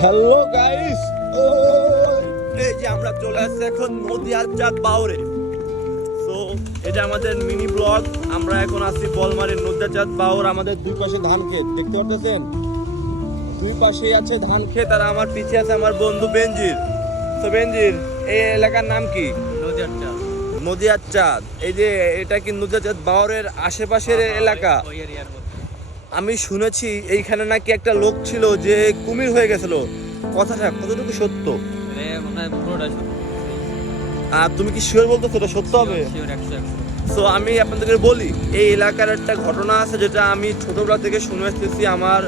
Hello guys, এই যে আমরা চলে আসছি এখন নদিয়ার চাঁদ বাউরে। সো এটা আমাদের মিনি ব্লগ। আমরা এখন আছি বলমারির নদিয়ার চাঁদ বাউর। আমাদের দুই পাশে ধান ক্ষেত দেখতে পাচ্ছেন, দুই পাশেই আছে ধান ক্ষেত, আর আমার পিছে আছে আমার বন্ধু বেনজির। তো বেনজির, এই এলাকার নাম কি? নদিয়ার চাঁদ। নদিয়ার চাঁদ। এই যে এটা কি নদিয়ার চাঁদ বাউরের আশেপাশের এলাকা? ওই এরিয়ার মধ্যে। আমি শুনেছি এইখানে নাকি একটা লোক ছিল যে কুমির হয়ে গেছিল, কথাটা কতটুকু সত্য? মনে হয় পুরোটা আর তুমি কি শিওর বলতেছো এটা সত্য হবে? শিওর 100%। সো আমি আপনাদেরকে বলি, এই এলাকার একটা ঘটনা আছে যেটা আমি ছোটবেলা থেকে শুনে আসতেছি। আমার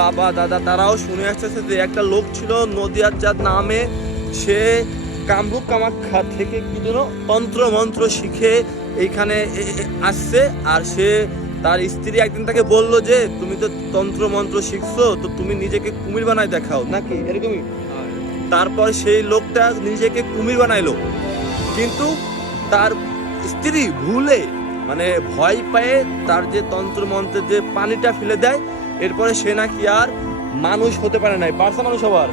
বাবা দাদা তারাও শুনে আসতেছে যে একটা লোক ছিল নদিয়ার চাঁদ নামে। সে কামরূপ কামাখ্যা থেকে কি যেন তন্ত্র মন্ত্র শিখে এইখানে আসছে। আর সে তার স্ত্রী একদিন তাকে বলল যে তুমি তো তন্ত্র মন্ত্র শিখছো, তো তুমি নিজেকে কুমির বানায় দেখাও, নাকি এরকমই? তারপর সেই লোকটা নিজেকে কুমির বানাইলো, কিন্তু তার স্ত্রী ভুলে মানে ভয় পেয়ে তার যে তন্ত্র মন্ত্রের যে পানিটা ফেলে দেয়। এরপরে সে নাকি আর মানুষ হতে পারে নাই, পারছে মানুষ হবার।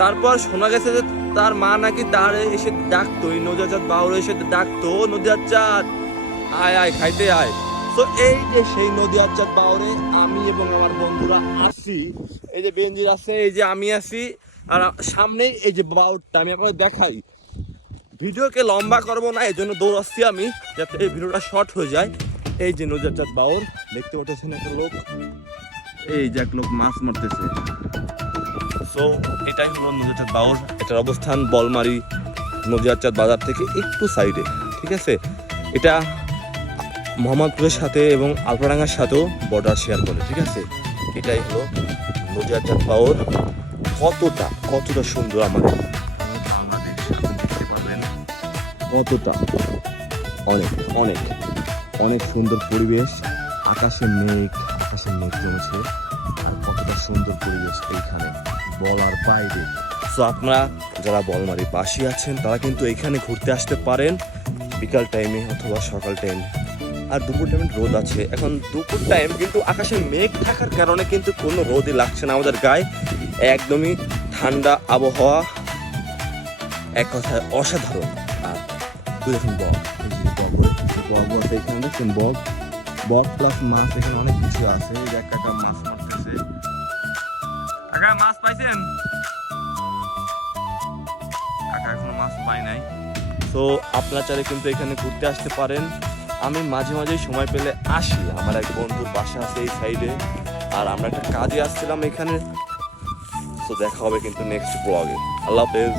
তারপর শোনা গেছে যে তার মা নাকি তার এসে ডাকতো, এই নদিয়ার চাঁদ বাউরে এসে ডাকতো, নদিয়ার চাঁদ আয় আয় খাইতে আয়। তো এই যে সেই নদিয়ার চাঁদ বাউরে আমি এবং আমার বন্ধুরা আসি। এই যে বেনজির আছে, এই যে আমি আছি, আর সামনেই এই যে বাউরটা আমি আপনাকে দেখাই। ভিডিওকে লম্বা করবো না, এই জন্য দৌড়াচ্ছি আমি যাতে এই ভিডিওটা শর্ট হয়ে যায়। এই যে নদিয়ার চাঁদ বাউর দেখতে পাচ্ছেন, একটা লোক, এই যে এক লোক মাছ মারতেছে। সো এটাই হলো নদিয়ার চাঁদ বাউর। এটার অবস্থান বলমারি নদিয়ার চাঁদ বাজার থেকে একটু সাইডে, ঠিক আছে? এটা মোহাম্মদপুরের সাথে এবং আলপাডাঙ্গার সাথেও বর্ডার শেয়ার করে, ঠিক আছে? এটাই হলো নদিয়ার চাঁদ বাউর। কতটা সুন্দর আমাদের বাংলাদেশ, দেখতে পাবেন কতটা অনেক অনেক অনেক সুন্দর পরিবেশ। আকাশে মেঘ জমেছে, আর কতটা সুন্দর পরিবেশ এইখানে বলার বাইরে। সো আপনারা যারা বলমারি পাশে আছেন তারা কিন্তু এইখানে ঘুরতে আসতে পারেন বিকাল টাইমে অথবা সকাল টাইমে। আর দুপুর টাইমে রোদ আছে, এখন দুপুর টাইম কিন্তু আকাশে মেঘ থাকার কারণে কিন্তু কোনো রোদই লাগছে না আমাদের গায়ে। একদমই ঠান্ডা আবহাওয়া, এক কথায় অসাধারণ। আর দেখুন বক, এখানে দেখছেন বক প্লাস মাছ, এখানে অনেক কিছু আছে। এই যে কাকা মাছ মারতেছে। কাকা মাছ পাইছেন? কাকা এখনো মাছ পাই নাই। তো আপনারা চাইলে কিন্তু এখানে ঘুরতে আসতে পারেন। আমি মাঝে মাঝেই সময় পেলে আসি, আমার এক বন্ধুর বাসা আছে এই সাইডে, আর আমরা একটা কাজে আসছিলাম এখানে। তো দেখা হবে কিন্তু নেক্সট ব্লগে। আল্লাহ হাফেজ।